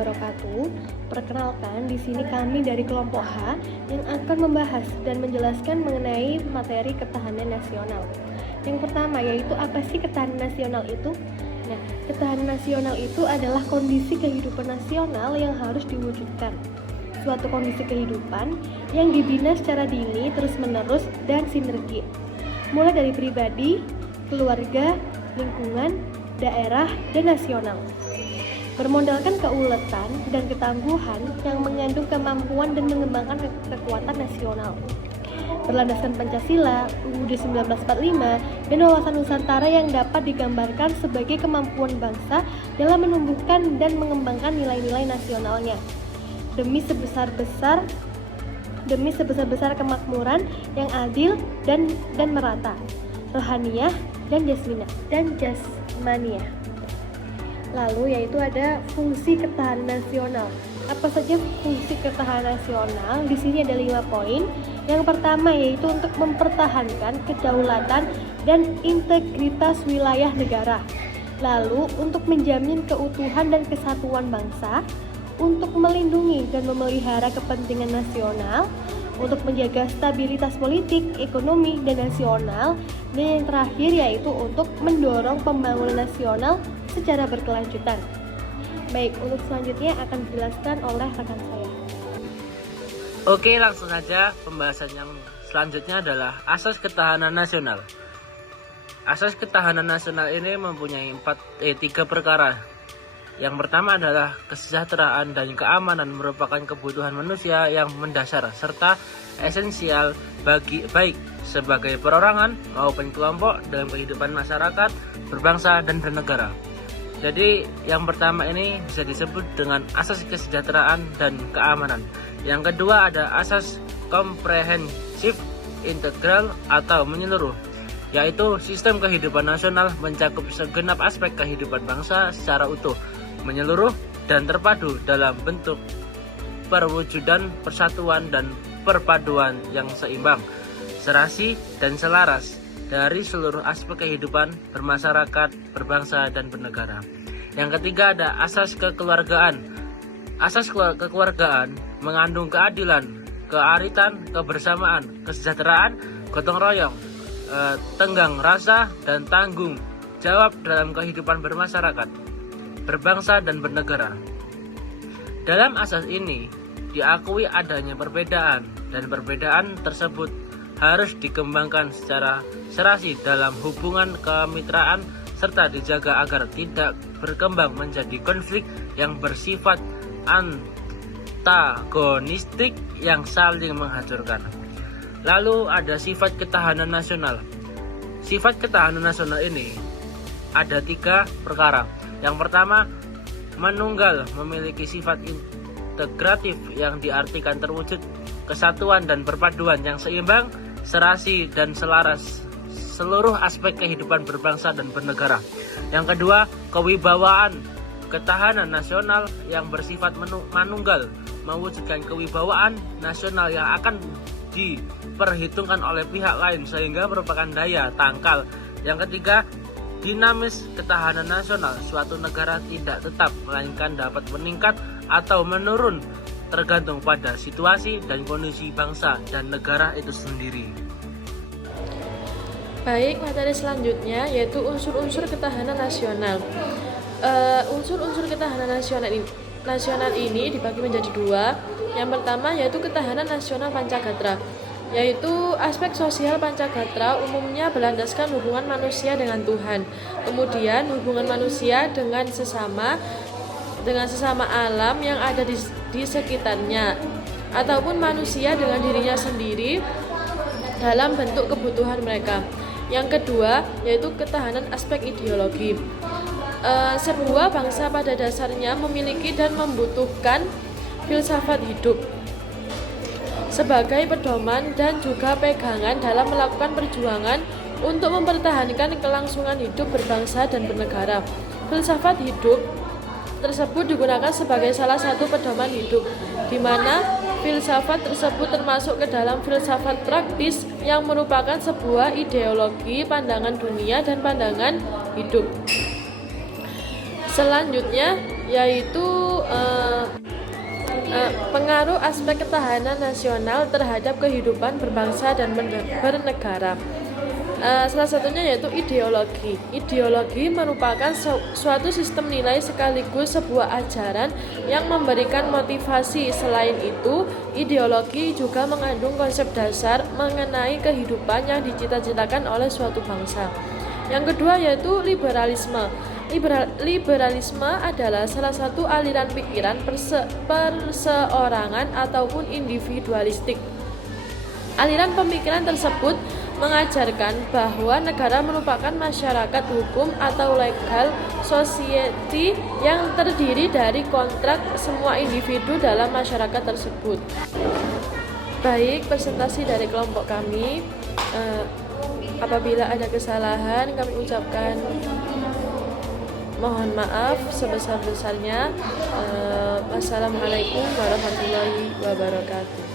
wabarakatuh. Perkenalkan, di sini kami dari kelompok H yang akan membahas dan menjelaskan mengenai materi ketahanan nasional. Yang pertama yaitu apa sih ketahanan nasional itu? Nah, ketahanan nasional itu adalah kondisi kehidupan nasional yang harus diwujudkan. Suatu kondisi kehidupan yang dibina secara dini, terus-menerus, dan sinergi. Mulai dari pribadi, keluarga, lingkungan, daerah, dan nasional. Bermodalkan keuletan dan ketangguhan yang mengandung kemampuan dan mengembangkan kekuatan nasional. Berlandaskan Pancasila, UUD 1945, dan wawasan Nusantara yang dapat digambarkan sebagai kemampuan bangsa dalam menumbuhkan dan mengembangkan nilai-nilai nasionalnya demi sebesar-besar kemakmuran yang adil dan merata, rohaniah dan jasmaniah. Lalu yaitu ada fungsi ketahanan nasional. Apa saja fungsi ketahanan nasional? Di sini ada 5 poin. Yang pertama yaitu untuk mempertahankan kedaulatan dan integritas wilayah negara. Lalu untuk menjamin keutuhan dan kesatuan bangsa, untuk melindungi dan memelihara kepentingan nasional, untuk menjaga stabilitas politik, ekonomi, dan nasional, dan yang terakhir yaitu untuk mendorong pembangunan nasional secara berkelanjutan. Baik, untuk selanjutnya akan dijelaskan oleh rekan saya. Oke, langsung saja. Pembahasan yang selanjutnya adalah asas ketahanan nasional. Asas ketahanan nasional ini mempunyai 3 perkara. Yang pertama adalah kesejahteraan dan keamanan merupakan kebutuhan manusia yang mendasar serta esensial baik sebagai perorangan maupun kelompok dalam kehidupan masyarakat, berbangsa, dan bernegara. Jadi yang pertama ini bisa disebut dengan asas kesejahteraan dan keamanan. Yang kedua ada asas komprehensif integral atau menyeluruh, yaitu sistem kehidupan nasional mencakup segenap aspek kehidupan bangsa secara utuh, menyeluruh dan terpadu dalam bentuk perwujudan persatuan dan perpaduan yang seimbang, serasi dan selaras dari seluruh aspek kehidupan bermasyarakat, berbangsa, dan bernegara. Yang ketiga ada asas kekeluargaan. Asas kekeluargaan mengandung keadilan, kearitan, kebersamaan, kesejahteraan, gotong royong, tenggang rasa, dan tanggung jawab dalam kehidupan bermasyarakat, berbangsa, dan bernegara. Dalam asas ini diakui adanya perbedaan, dan perbedaan tersebut harus dikembangkan secara serasi dalam hubungan kemitraan serta dijaga agar tidak berkembang menjadi konflik yang bersifat antagonistik yang saling menghancurkan. Lalu ada sifat ketahanan nasional. Sifat ketahanan nasional ini ada 3 perkara. Yang pertama, manunggal memiliki sifat integratif yang diartikan terwujud kesatuan dan perpaduan yang seimbang, serasi dan selaras seluruh aspek kehidupan berbangsa dan bernegara. Yang kedua, kewibawaan. Ketahanan nasional yang bersifat manunggal mewujudkan kewibawaan nasional yang akan diperhitungkan oleh pihak lain sehingga merupakan daya tangkal. Yang ketiga, dinamis. Ketahanan nasional suatu negara tidak tetap, melainkan dapat meningkat atau menurun tergantung pada situasi dan kondisi bangsa dan negara itu sendiri. Baik, materi selanjutnya yaitu unsur-unsur ketahanan nasional. Unsur-unsur ketahanan nasional ini dibagi menjadi 2. Yang pertama yaitu ketahanan nasional Pancagatra, yaitu aspek sosial Pancagatra umumnya berlandaskan hubungan manusia dengan Tuhan, kemudian hubungan manusia dengan sesama alam yang ada di sekitarnya, ataupun manusia dengan dirinya sendiri dalam bentuk kebutuhan mereka. Yang kedua yaitu ketahanan aspek ideologi. Sebuah bangsa pada dasarnya memiliki dan membutuhkan filsafat hidup sebagai pedoman dan juga pegangan dalam melakukan perjuangan untuk mempertahankan kelangsungan hidup berbangsa dan bernegara. Filsafat hidup tersebut digunakan sebagai salah satu pedoman hidup, di mana filsafat tersebut termasuk ke dalam filsafat praktis yang merupakan sebuah ideologi, pandangan dunia, dan pandangan hidup. Selanjutnya yaitu Pengaruh aspek ketahanan nasional terhadap kehidupan berbangsa dan bernegara. Salah satunya yaitu ideologi. Ideologi merupakan suatu sistem nilai sekaligus sebuah ajaran yang memberikan motivasi. Selain itu, ideologi juga mengandung konsep dasar mengenai kehidupan yang dicita-citakan oleh suatu bangsa. Yang kedua yaitu liberalisme. Liberalisme adalah salah satu aliran pikiran perseorangan ataupun individualistik. Aliran pemikiran tersebut mengajarkan bahwa negara merupakan masyarakat hukum atau legal society yang terdiri dari kontrak semua individu dalam masyarakat tersebut. Baik, presentasi dari kelompok kami. Apabila ada kesalahan, kami ucapkan mohon maaf sebesar-besarnya. Wassalamualaikum warahmatullahi wabarakatuh.